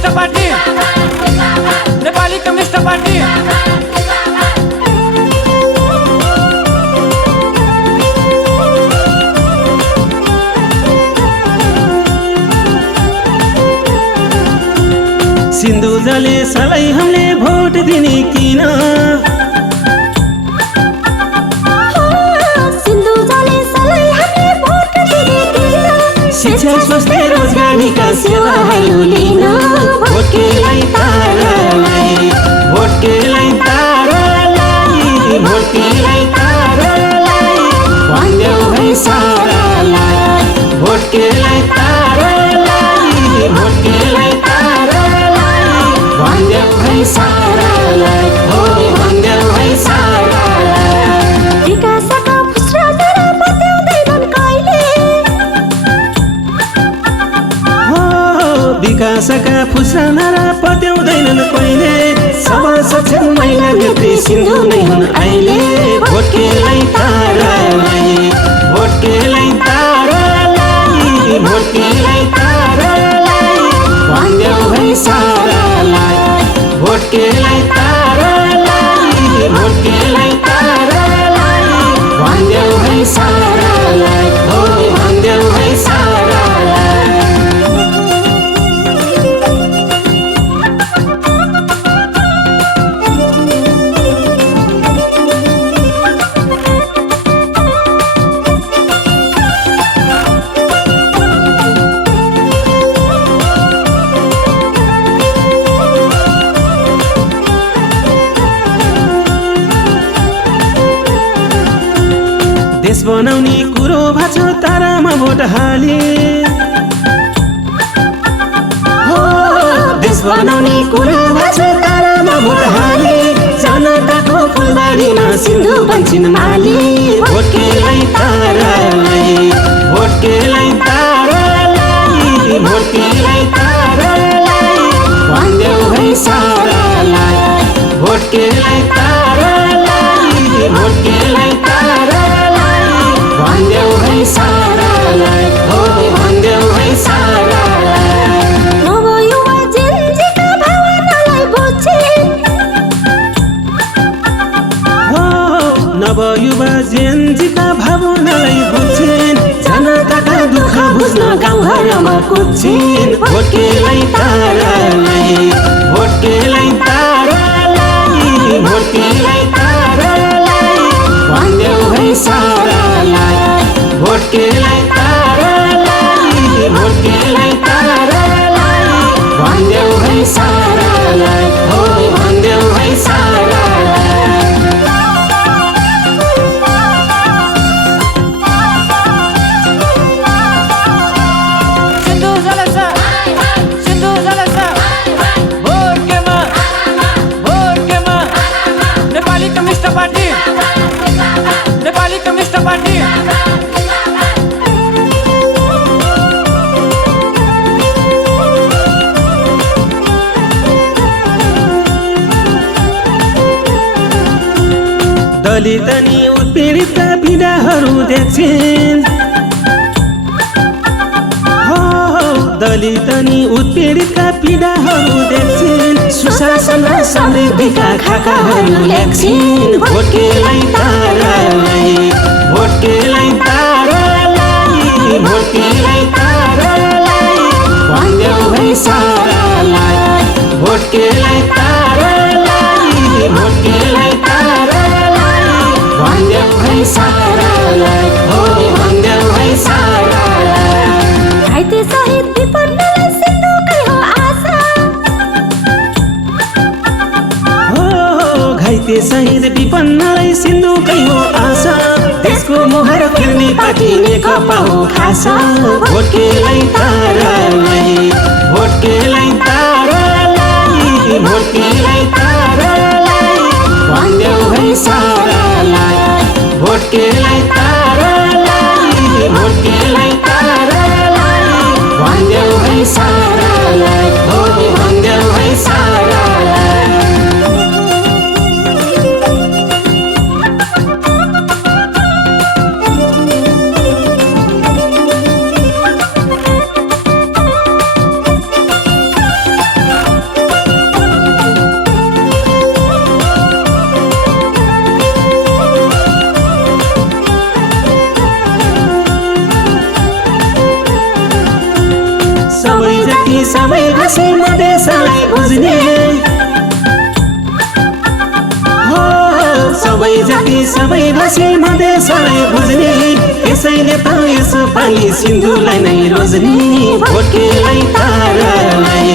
Communist party, Nepali communist party. Sindhu जलेसलाई हामीले भोट दिने किन? शिक्षा स्वास्थ्य रोजगारीका सेवाहरू लिन भोट केलाई तारालाई, भोट केलाई तारालाई, भोट केलाई तारालाई भन्देऊ है सारालाई, भोट केलाई तारालाई, भोट केलाई तारालाई भन्देऊ है सारालाई, हो भन्देऊ है सारालाई। विकासका फुस्रा तारा पत्याउँदैनन् कहिले, विकासका फुस्रा नारा पत्याउँदैनन् कहिले। सभा सक्षम महिला नेत्री सिन्धु नै हुन् अहिले। भोट केलाई तारालाई, भोट केलाई तारालाई, भोट केलाई तारालाई भन्देऊ है सारालाई, भोट केलाई तारालाई, भोट केलाई तारालाई भन्देऊ है सारालाई, हो भन्देऊ है सारालाई। देश बनाउने कुरो भाषा तारामा भोट हाले, हो देश बनाउने कुरो भाषा तारामा भोट हाले। जनताको फुलबारीमा सिन्धु बन्छिन् माली। भोट केलाई तारालाई, भोट केलाई तारालाई, भोट केलाई तारालाई भन्देऊ है सारालाई, भोट केलाई तारालाई, भोट केलाई तारालाई भन्देऊ है सारालाई, हो भन्देऊ है सारालाई। नवयुवा जेन्जीका भावनालाई बुझ्छिन्, हो नवयुवा जेन्जीका भावनालाई बुझ्छिन्। जनताका दुःख बुझ्न गाउँघरमा कुद्छिन्। भोट केलाई तारालाई, भोट केलाई तारालाई, भोट केलाई तारालाई भन्देऊ है सारालाई, भोट केलाई तारालाई, भोट केलाई तारालाई भन्देऊ है सारालाई, हो भन्देऊ है सारालाई। सिन्धु जलेसा, सिन्धु जलेसा, भोट केमा, भोट केमा Nepali communist party, Nepali communist party. दलित अनि उत्पीडितका पीडाहरू देख्छिन्, हो दलित अनि उत्पीडितका पीडाहरू देख्छिन्। सुशासन र समृद्धिका खाकाहरू लेख्छिन्। भोट केलाई तारालाई, भोट केलाई तारालाई, भोट केलाई तारालाई भन्देऊ है सारालाई, भोट केलाई तारालाई, भोट केलाई तारालाई भन्देऊ है सारालाई, हो भन्देऊ है सारालाई। घाइते सहित विपन्नलाई सिन्धुकै हो आशा, हो घाइते सहित विपन्नलाई सिन्धुकै हो आशा। देशको मुहार फेर्ने पार्टी नेकपा हो खासा। भोट केलाई तारालाई, भोट केलाई तारालाई, भोट केलाई तारालाई भन्देऊ है सारालाई, भोट केलाई तारालाई, भोट केलाई तारालाई भन्देऊ है सारालाई, हो भन्देऊ है सारालाई। मधेसलाई बुझ्ने हो सबै जाति सबै भाषी मधेसलाई बुझ्ने त्यसैले त यसो पालि सिन्धुलाई नै रोज्ने भोटकेलाई तारालाई